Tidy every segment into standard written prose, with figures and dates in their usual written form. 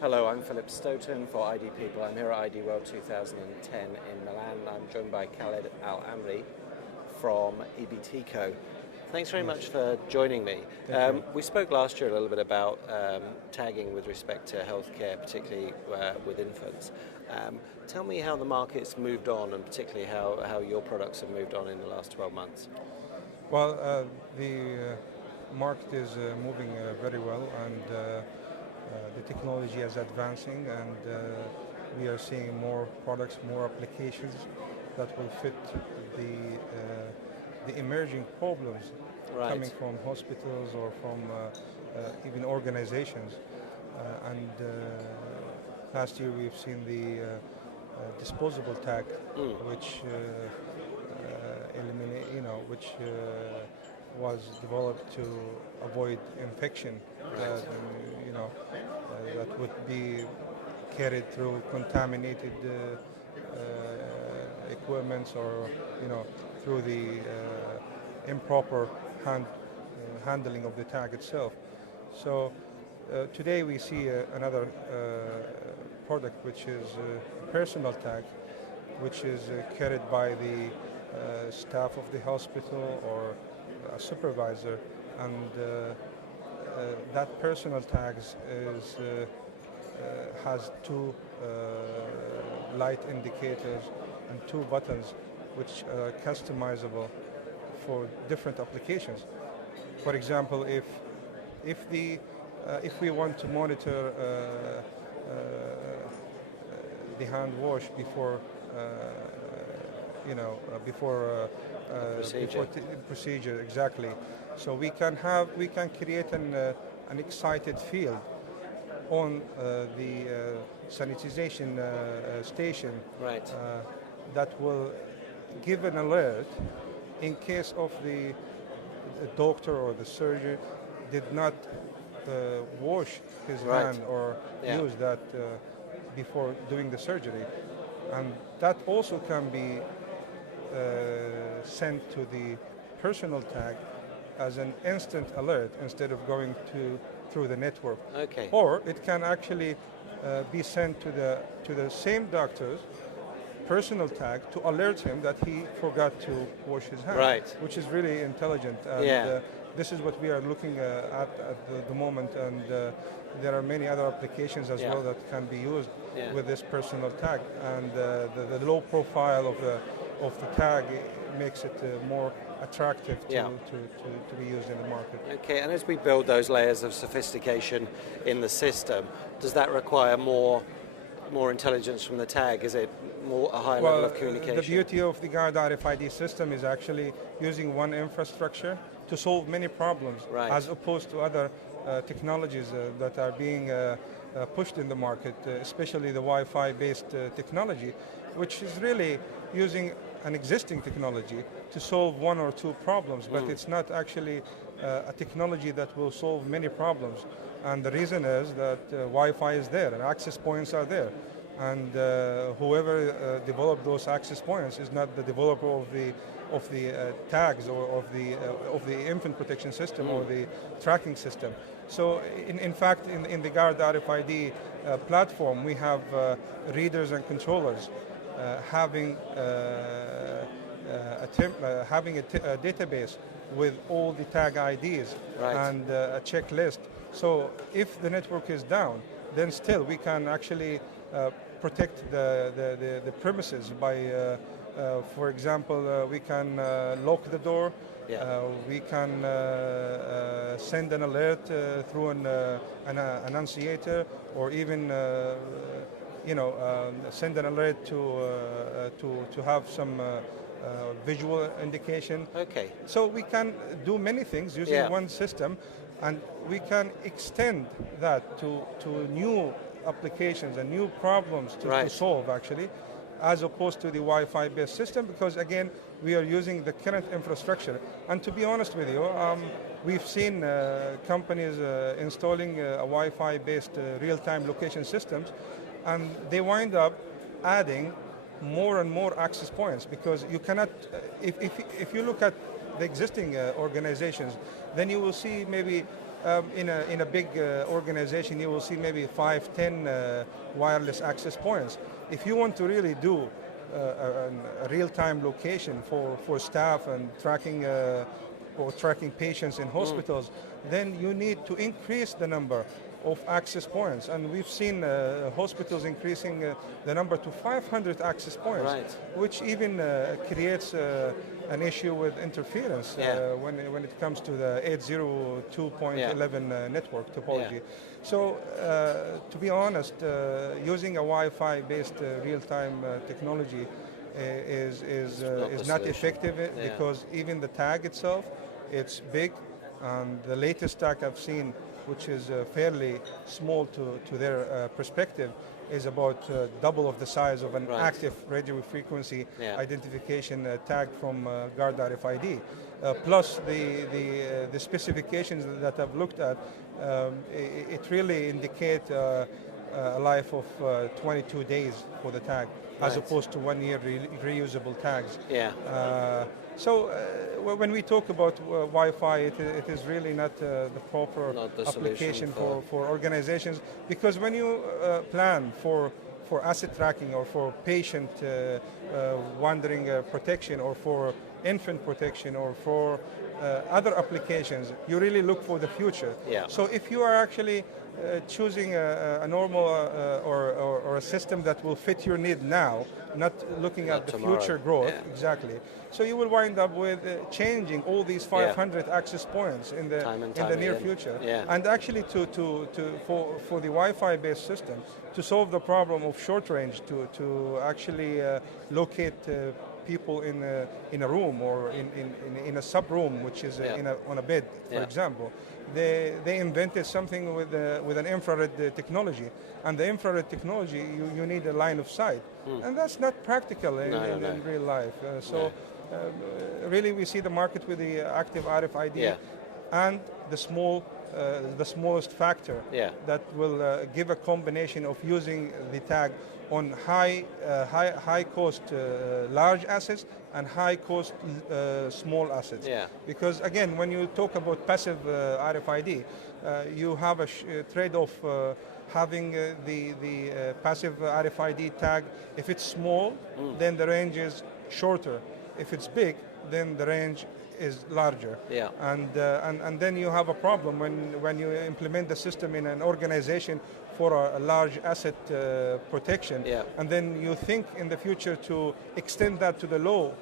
Hello, I'm Philip Stoughton for ID People. I'm here at ID World 2010 in Milan. I'm joined by Khaled Alamri from EBTCO. Thanks very much for joining me. We spoke last year a little bit about tagging with respect to healthcare, particularly with infants. Tell me how the market's moved on, and particularly how your products have moved on in the last 12 months. Well, the market is moving very well, and the technology is advancing, and we are seeing more products, more applications that will fit the emerging problems coming from hospitals or from even organizations. And last year we've seen the disposable tag, which which was developed to avoid infection. That would be carried through contaminated equipments, or through the improper handling of the tag itself. So today we see another product, which is a personal tag, which is carried by the staff of the hospital or a supervisor, and that personal tags has two light indicators and two buttons, which are customizable for different applications. For example, if we want to monitor the hand wash before procedure, exactly. So we can create an excited field on the sanitization station, that will give an alert in case of the doctor or the surgeon did not wash his hand or use that before doing the surgery. And that also can be sent to the personal tag as an instant alert instead of going through the network. Or it can actually be sent to the same doctor's personal tag to alert him that he forgot to wash his hands, which is really intelligent. And this is what we are looking at the moment, and there are many other applications as well that can be used with this personal tag. And the low profile of the tag makes it more attractive to be used in the market. Okay, and as we build those layers of sophistication in the system, does that require more intelligence from the tag? Is it a higher level of communication? The beauty of the Guard RFID system is actually using one infrastructure to solve many problems, as opposed to other technologies that are being pushed in the market, especially the Wi-Fi based technology, which is really using an existing technology to solve one or two problems, but it's not actually a technology that will solve many problems. And the reason is that Wi-Fi is there and access points are there, and whoever developed those access points is not the developer of the tags or of the infant protection system or the tracking system. So in fact, in the Guard RFID platform, we have readers and controllers having a database with all the tag IDs and a checklist. So if the network is down, then still we can actually protect the premises by, for example, we can lock the door. We can send an alert through an annunciator, or even send an alert to have some visual indication. So we can do many things using one system, and we can extend that to new applications and new problems to solve, actually, as opposed to the Wi-Fi based system, because again we are using the current infrastructure. And to be honest with you, we've seen companies installing Wi-Fi based real-time location systems, and they wind up adding more and more access points, because you cannot, if you look at the existing organizations, then you will see maybe in a big organization, you will see maybe 5, 10 wireless access points. If you want to really do a real-time location for staff and tracking or tracking patients in hospitals, then you need to increase the number of access points. And we've seen hospitals increasing the number to 500 access points, which even creates an issue with interference when it comes to the 802.11 network topology. So to be honest, using a Wi-Fi based real-time technology is not effective because even the tag itself, it's big, and the latest tag I've seen, which is fairly small to their perspective, is about double of the size of an active radio frequency identification tag from Guard RFID. Plus the specifications that I've looked at, it really indicate a life of 22 days for the tag, as opposed to 1 year reusable tags. So when we talk about Wi-Fi, it is really not the proper application for organizations, because when you plan for asset tracking or for patient wandering protection or for infant protection or for other applications, you really look for the future. So if you are actually choosing a normal or a system that will fit your need now, not looking at the future growth, exactly. So you will wind up with changing all these 500 access points in the near future. And actually for the Wi-Fi based system, to solve the problem of short range, to actually locate people in a room or in a sub-room, which is on a bed, for example. They invented something with an infrared technology, and the infrared technology, you need a line of sight, and that's not practical in real life. Really, we see the market with the active RFID and the smallest factor that will give a combination of using the tag on high cost large assets and high cost small assets. Because again, when you talk about passive RFID, you have a trade-off having the passive RFID tag. If it's small, then the range is shorter. If it's big, then the range is larger. And then you have a problem when you implement the system in an organization for a large asset protection, and then you think in the future to extend that to the low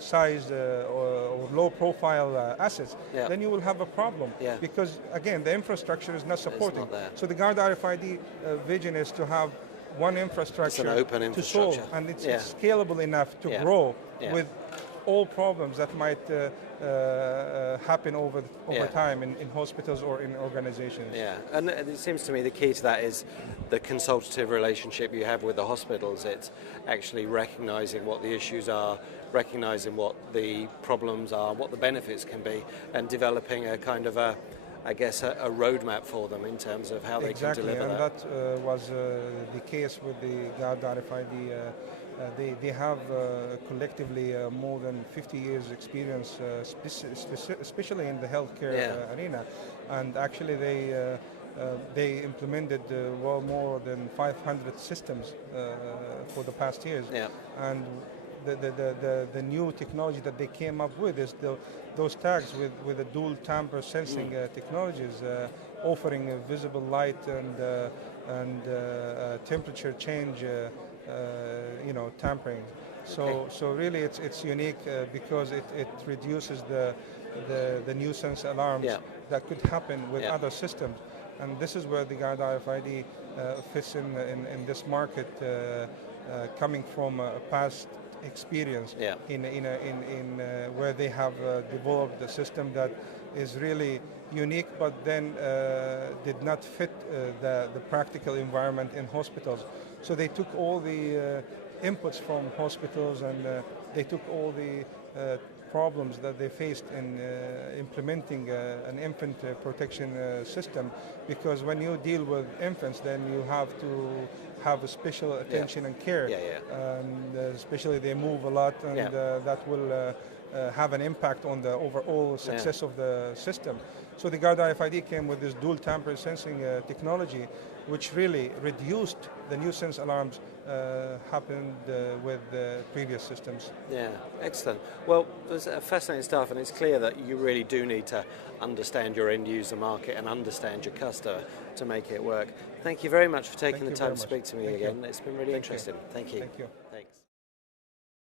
size or low profile assets, then you will have a problem, because again, the infrastructure is not supporting. So the Guard RFID vision is to have one infrastructure, it's an open infrastructure, to solve, and it's scalable enough to grow with all problems that might happen over time in hospitals or in organizations. And it seems to me the key to that is the consultative relationship you have with the hospitals. It's actually recognizing what the issues are, recognizing what the problems are, what the benefits can be, and developing a kind of a roadmap for them in terms of how they can deliver that. And that was the case with the Guard RFID. They have collectively more than 50 years experience, especially in the healthcare arena. And actually they implemented well more than 500 systems for the past years. And the new technology that they came up with is those tags with the dual tamper sensing technologies, offering visible light and temperature change, tampering. So really it's unique because it reduces the nuisance alarms that could happen with other systems. And this is where the Guard RFID fits in this market, coming from a past experience in where they have developed a system that is really unique, but then did not fit the practical environment in hospitals. So they took all the inputs from hospitals, and they took all the problems that they faced in implementing an infant protection system, because when you deal with infants, then you have to have a special attention and care, and especially they move a lot, and that will have an impact on the overall success of the system. So the Guard RFID came with this dual tamper sensing technology, which really reduced the nuisance alarms happened with the previous systems. Yeah, excellent. Well, there's fascinating stuff, and it's clear that you really do need to understand your end user market and understand your customer to make it work. Thank you very much for taking the time to speak to me again. It's been really interesting. Thank you. Thank you.